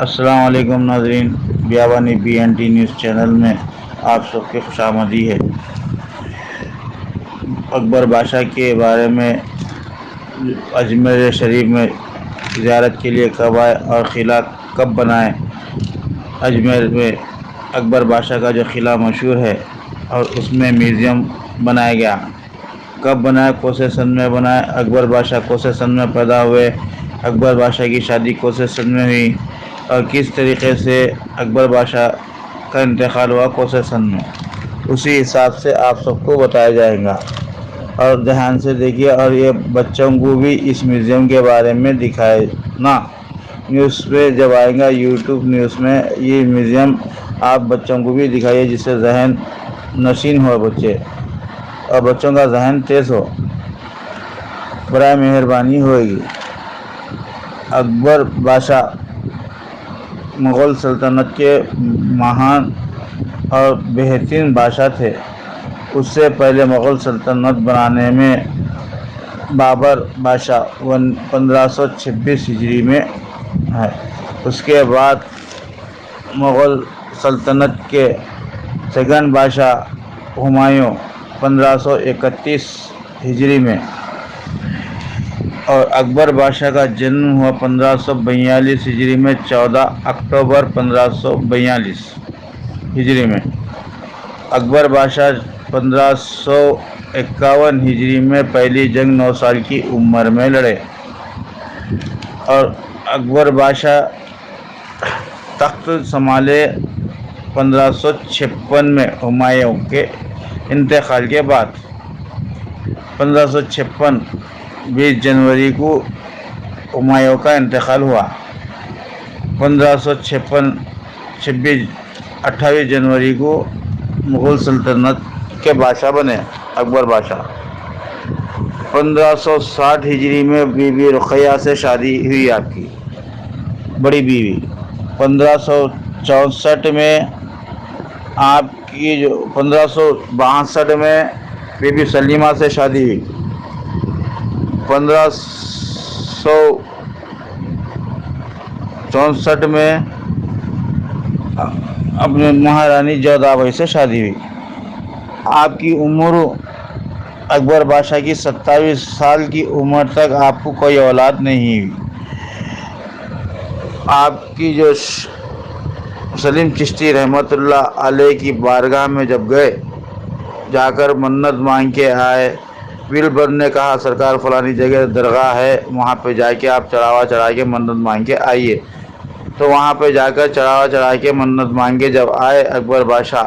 السلام علیکم ناظرین، بیابانی BNT نیوز چینل میں آپ سب کی خوش آمدید ہے۔ اکبر بادشاہ کے بارے میں اجمیر شریف میں زیارت کے لیے کب آئے اور قلعہ کب بنائے۔ اجمیر میں اکبر بادشاہ کا جو قلعہ مشہور ہے اور اس میں میوزیم بنایا گیا، کب بنایا، کون سے سن میں بنایا، اکبر بادشاہ کون سے سن میں پیدا ہوئے، اکبر بادشاہ کی شادی کون سے سن میں ہوئی اور کس طریقے سے اکبر بادشاہ کا انتقال ہوا کون سے سن میں، اسی حساب سے آپ سب کو بتایا جائے گا۔ اور دھیان سے دیکھیے اور یہ بچوں کو بھی اس میوزیم کے بارے میں دکھائے نا۔ نیوز پہ جب آئے گا یوٹیوب نیوز میں یہ میوزیم، آپ بچوں کو بھی دکھائیے جس سے ذہن نشین ہو بچے اور بچوں کا ذہن تیز ہو، برائے مہربانی ہوئے گی۔ اکبر بادشاہ مغل سلطنت کے مہان اور بہترین بادشاہ تھے۔ اس سے پہلے مغل سلطنت بنانے میں بابر بادشاہ 1526 ہجری میں ہے۔ اس کے بعد مغل سلطنت کے سیکنڈ بادشاہ ہمایوں 1531 ہجری میں، اور اکبر بادشاہ کا جنم ہوا 1542 ہجری میں 14 اکتوبر 1542 ہجری میں۔ اکبر بادشاہ 1551 ہجری میں پہلی جنگ 9 سال کی عمر میں لڑے، اور اکبر بادشاہ تخت سنبھالے 1556 میں ہمایوں کے انتقال کے بعد۔ 1556 20 جنوری کو ہمایوں کا انتقال ہوا۔ 1556 28 جنوری کو مغل سلطنت کے بادشاہ بنے اکبر بادشاہ۔ 1560 ہجری میں بی بی رقیہ سے شادی ہوئی آپ کی بڑی بیوی۔ 1564 میں آپ کی 1562 میں بی بی سلیمہ سے شادی ہوئی۔ 1564 میں اپنے مہارانی جودھا سے شادی ہوئی۔ آپ کی عمر اکبر بادشاہ کی 27 سال کی عمر تک آپ کو کوئی اولاد نہیں ہوئی۔ آپ کی جو سلیم چشتی رحمۃ اللہ علیہ کی بارگاہ میں جب گئے، جا کر منت مانگ کے آئے، ویل بر نے کہا سرکار فلانی جگہ درگاہ ہے، وہاں پہ جا کے آپ چڑھاوا چڑھا کے منت مانگ کے آئیے۔ تو وہاں پہ جا کر چڑھاوا چڑھا کے منت مانگ کے جب آئے اکبر بادشاہ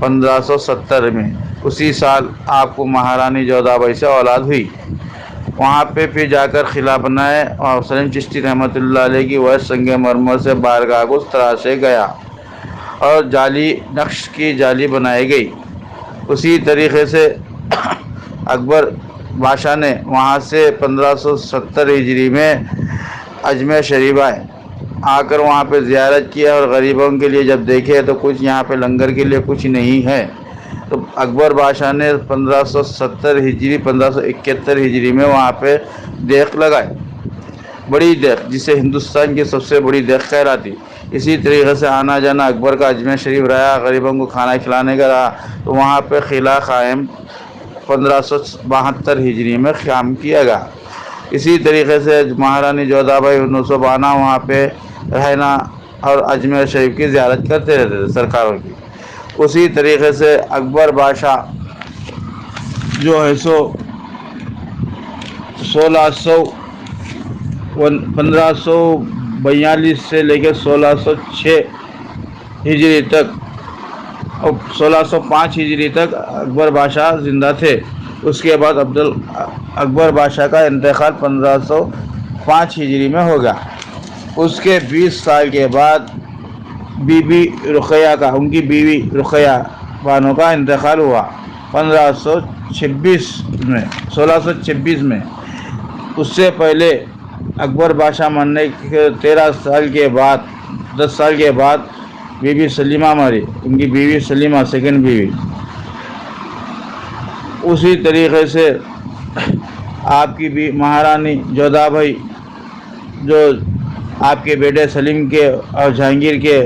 1570 میں، اسی سال آپ کو مہارانی جودھا سے اولاد ہوئی۔ وہاں پہ پھر جا کر قلعہ بنائے اور سلیم چشتی رحمۃ اللہ علیہ کی وہ سنگ مرمر سے بارگاہ کو تراشے گیا اور جعلی نقش کی جالی بنائی گئی۔ اسی طریقے سے اکبر بادشاہ نے وہاں سے 1570 ہجری میں اجمیر شریف آئے، آ کر وہاں پہ زیارت کیا اور غریبوں کے لیے جب دیکھے تو کچھ یہاں پہ لنگر کے لیے کچھ نہیں ہے، تو اکبر بادشاہ نے 1570 ہجری 1571 ہجری میں وہاں پہ دیگ لگائے، بڑی دیگ جسے ہندوستان کی سب سے بڑی دیگ کہلاتی۔ اسی طریقے سے آنا جانا اکبر کا اجمیر شریف رہا، غریبوں کو کھانا کھلانے کا رہا، تو وہاں پہ قلعہ قائم 1572 ہجری میں قیام کیا گیا۔ اسی طریقے سے مہارانی جودھا 1992 وہاں پہ رہنا اور اجمیر شریف کی زیارت کرتے رہتے تھے سرکاروں کی۔ اسی طریقے سے اکبر بادشاہ جو ہے سو 1542 سے لے کے 1606 ہجری تک اور 1605 ہجری تک اکبر بادشاہ زندہ تھے۔ اس کے بعد اکبر بادشاہ کا انتقال 1505 ہجری میں ہو گیا۔ اس کے 20 سال کے بعد بی بی رقیہ کا، ان کی بیوی رقیہ بانو کا انتقال ہوا 1626 میں۔ اس سے پہلے اکبر بادشاہ مرنے کے 10 سال کے بعد بی بی سلیمہ مری، ان کی بیوی سلیمہ سیکنڈ بیوی۔ اسی طریقے سے آپ کی بھی مہارانی جودھا جو آپ کے بیٹے سلیم کے اور جہانگیر کے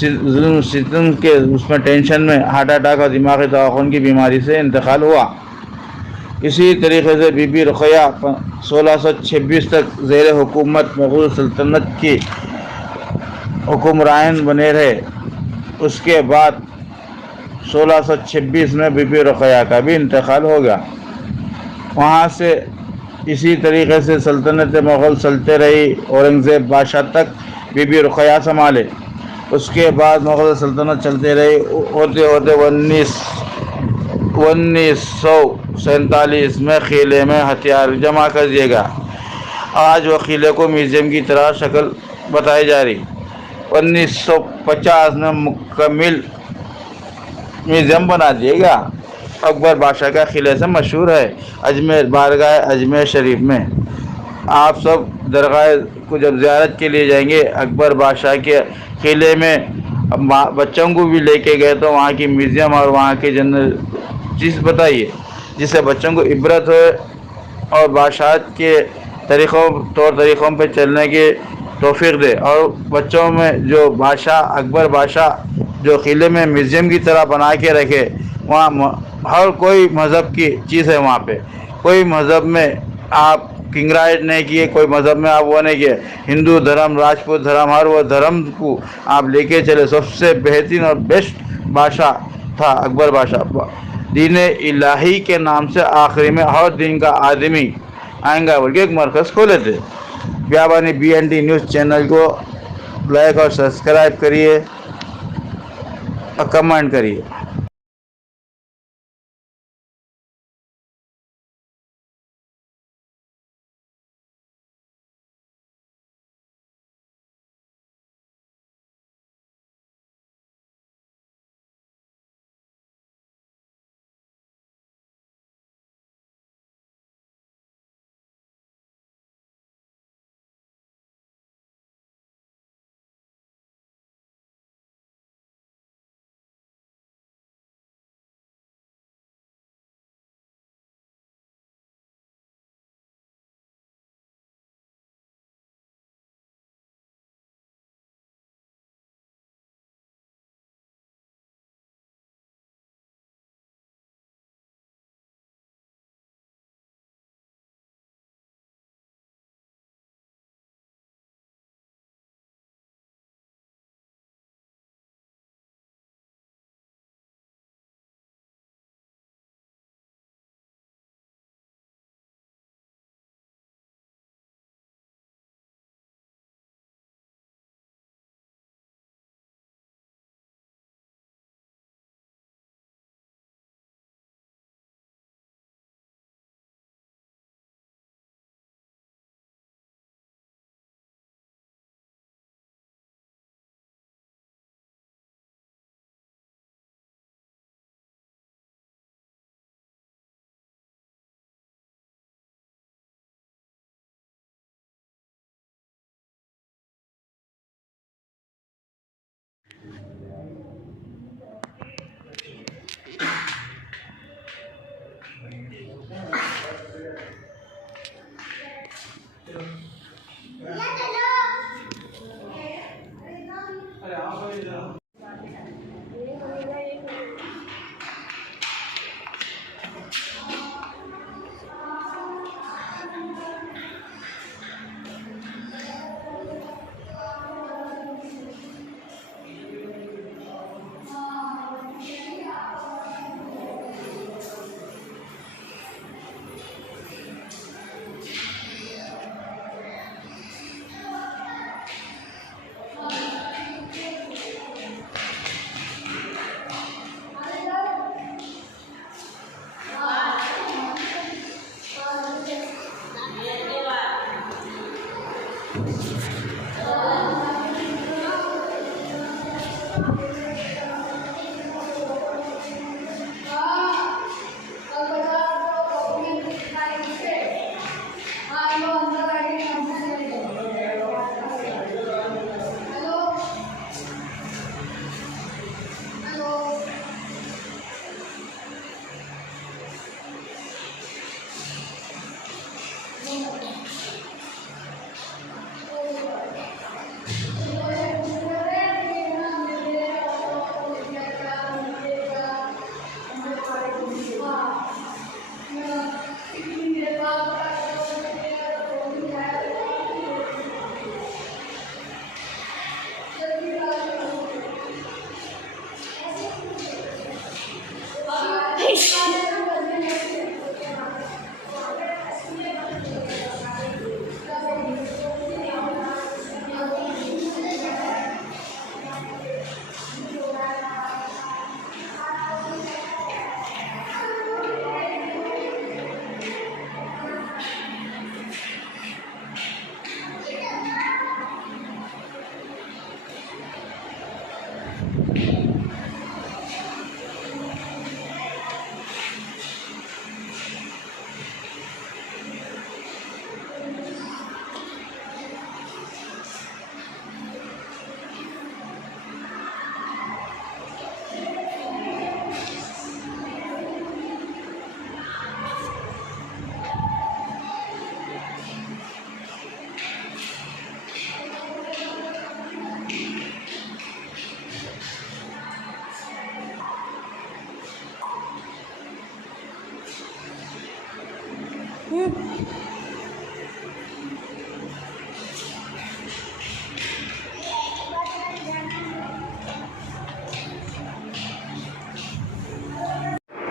ظلم ستم کے اس میں ٹینشن میں ہارٹ اٹیک اور دماغی تعفن کی بیماری سے انتقال ہوا۔ اسی طریقے سے بی بی رقیہ 1626 تک زیر حکومت مغول سلطنت کی حکمران بنے رہے۔ اس کے بعد 1626 میں بی بی رقیہ کا بھی انتقال ہو گیا۔ وہاں سے اسی طریقے سے سلطنت مغل چلتے رہی، اورنگزیب بادشاہ تک بی بی رقیہ سنبھالے۔ اس کے بعد مغل سلطنت چلتے رہی، ہوتے ہوتے 1947 میں قلعے میں ہتھیار جمع کر دیے گیا۔ آج وہ قلعے کو میوزیم کی طرح شکل بتائی جا رہی۔ 1950 میں مکمل میوزیم بنا دیا گیا۔ اکبر بادشاہ کا قلعے سے مشہور ہے اجمیر بارگاہ اجمیر شریف میں۔ آپ سب درگاہ کو جب زیارت کے لیے جائیں گے اکبر بادشاہ کے قلعے میں، بچوں کو بھی لے کے گئے تو وہاں کی میوزیم اور وہاں کے چیز بتائیے جس سے بچوں کو عبرت ہو اور بادشاہت کے طور طریقوں پہ چلنے کی توفیق دے، اور بچوں میں جو اکبر بادشاہ جو قلعے میں میوزیم کی طرح بنا کے رکھے، وہاں ہر کوئی مذہب کی چیز ہے۔ وہاں پہ کوئی مذہب میں آپ کنگراہٹ نہیں کیے، کوئی مذہب میں آپ وہ نہیں کیے، ہندو دھرم، راجپوت دھرم، ہر وہ دھرم کو آپ لے کے چلے۔ سب سے بہترین اور بیسٹ بادشاہ تھا اکبر بادشاہ۔ دین الہی کے نام سے آخری میں ہر دین کا آدمی آئیں گا بول کے ایک مرکز کھولے تھے۔ بیابانی BNT نیوز چینل کو لائک اور سبسکرائب کریے اور کمنٹ کریے۔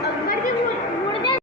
अकबर के मुर्दे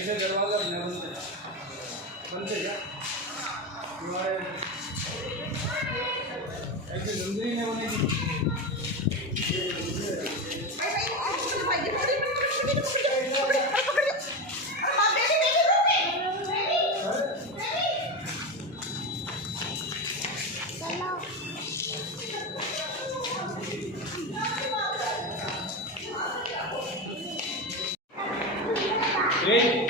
ऐसे दरवाजा बंद है क्या? ऐसे जल्दी नहीं होने की। Hey.